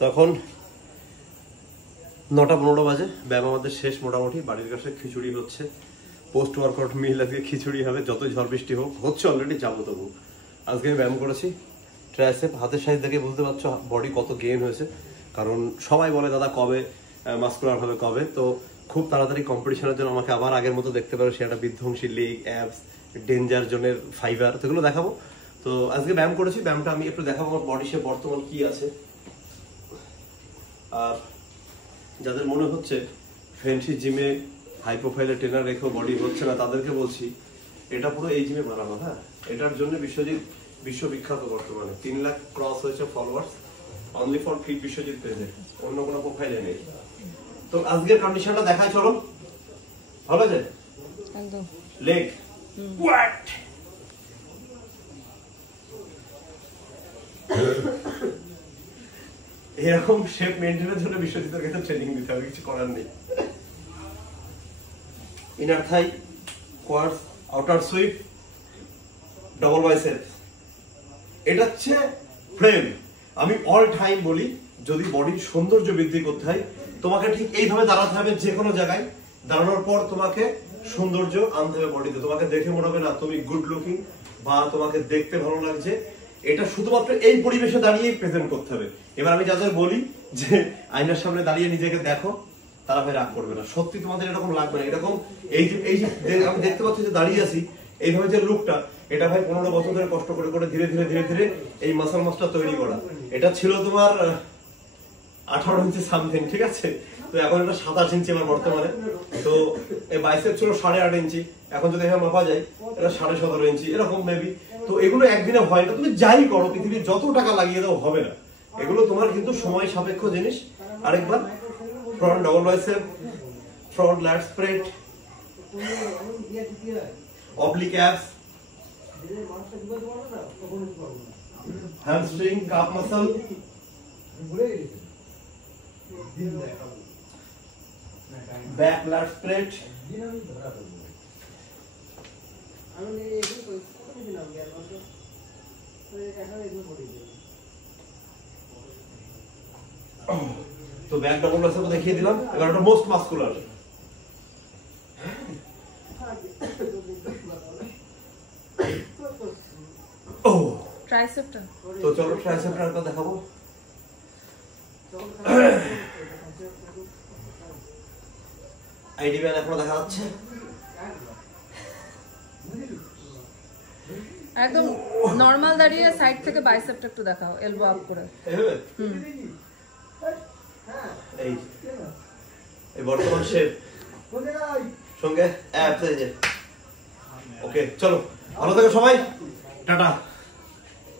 তো এখন 9:15 বাজে, ব্যায়াম আমাদের শেষ মোটামুটি। বাড়ির কাছে খিচুড়ি হচ্ছে, পোস্ট ওয়ার্কআউট মিল, আজকে খিচুড়ি হবে, যতই ঝড় বৃষ্টি হোক। হচ্ছে অলরেডি, যাবো তবু। আজকে আমি ব্যায়াম করেছি ট্রাইসেপ, হাতের সাইজ দেখে বুঝতে পারছো বডি কত গেইন হয়েছে। কারণ সবাই বলে দাদা কবে মাস্কুলার হবে কবে, তো খুব তাড়াতাড়ি কম্পিটিশনের জন্য আমাকে আবার আগের মতো দেখতে পারো, সে একটা বিধ্বংসী লেগ, অ্যাবস, ডেঞ্জার জোনের ফাইবার, তো এগুলো দেখাবো। তো আজকে ব্যায়াম করেছি, ব্যায়ামটা আমি একটু দেখাবো আমার বডি শেপ বর্তমান কি আছে। আর যাদের মনে হচ্ছে ফ্যান্সি জিমে হাই প্রোফাইলের ট্রেনার রেখেও বডি হচ্ছে না, তাদেরকে বলছি এটা পুরো এই জিমে বানানো। হ্যাঁ, এটার জন্য বিশ্ববিখ্যাত বর্তমানে 3 লাখ ক্রস হয়েছে followers, only for fit Biswajit পেজে, অন্য কোনো প্রোফাইলে নেই। তো আজকের কন্ডিশনটা দেখায়, চলো। ভালো আছে একদম। লেগ হোয়াট, এরকম শেপ মেইনটেইনের জন্য বিশ্বজিতের কাছে ট্রেনিং দিতে হবে, কিছু করার নেই। ইনার থাই, quads, outer sweep, double biceps, এটা হচ্ছে ফ্রেম। আমি অল টাইম বলি, যদি বডির সৌন্দর্য বৃদ্ধি করতে হয় তোমাকে ঠিক এইভাবে দাঁড়াতে হবে। যে কোনো জায়গায় দাঁড়ানোর পর তোমাকে সৌন্দর্য আনতে হবে বডিতে। তোমাকে দেখে মনে হবে না তুমি গুড লুকিং বা তোমাকে দেখতে ভালো লাগছে, এটা শুধুমাত্র এই পরিবেশে দাঁড়িয়েই প্রেজেন্ট করতে হবে। এবার আমি যাদের বলি যে আয়নার সামনে দাঁড়িয়ে নিজেকে দেখো, তারা ভাই রাগ করবে না, সত্যি তোমাদের এরকম লাগবে না। এরকম এই যে আমি দেখতে পাচ্ছি যে দাঁড়িয়ে আছি এইভাবে যে লুকটা, এটা ভাই 15 বছর ধরে কষ্ট করে করে ধীরে ধীরে এই মাসল মাসটা তৈরি করা। এটা ছিল তোমার 18 ইঞ্চি সামথিং, ঠিক আছে? তো এখন এটা 27 ইঞ্চি আমার বর্তমানে। তো এই বাইসেপ ছিল 8.5 ইঞ্চি, এখন যদি এভাবে মাপা যায় এটা 17.5 ইঞ্চি এরকম মেবি। তো এগুলো একদিনে হয় না, তুমি যাই করো পৃথিবীর যত টাকা লাগিয়ে দাও হবে না, এগুলো তোমার কিন্তু সময় সাপেক্ষ জিনিস। আরেকবার front double bicep, front ল্যাট spread, oblique ABS, hamstring, cup muscle, back ল্যাট spread, তো ব্যাক ডাবল বাইসেপ দেখিয়ে দিলাম। এবার একটা মোস্ট মাস্কুলার, ট্রাইসেপটা। তো চলো ট্রাইসেপটা একবার দেখাবো। আইডি ব্যান এখনো দেখা যাচ্ছে একদম নরমাল দাঁড়িয়ে সাইড থেকে বাইসেপটা একটু দেখাও, এলবো আপ করে। এই এই বর্তমান শেপ সঙ্গে অ্যাপস এই যে। ওকে চলো, ভালো থেকো সবাই, টাটা।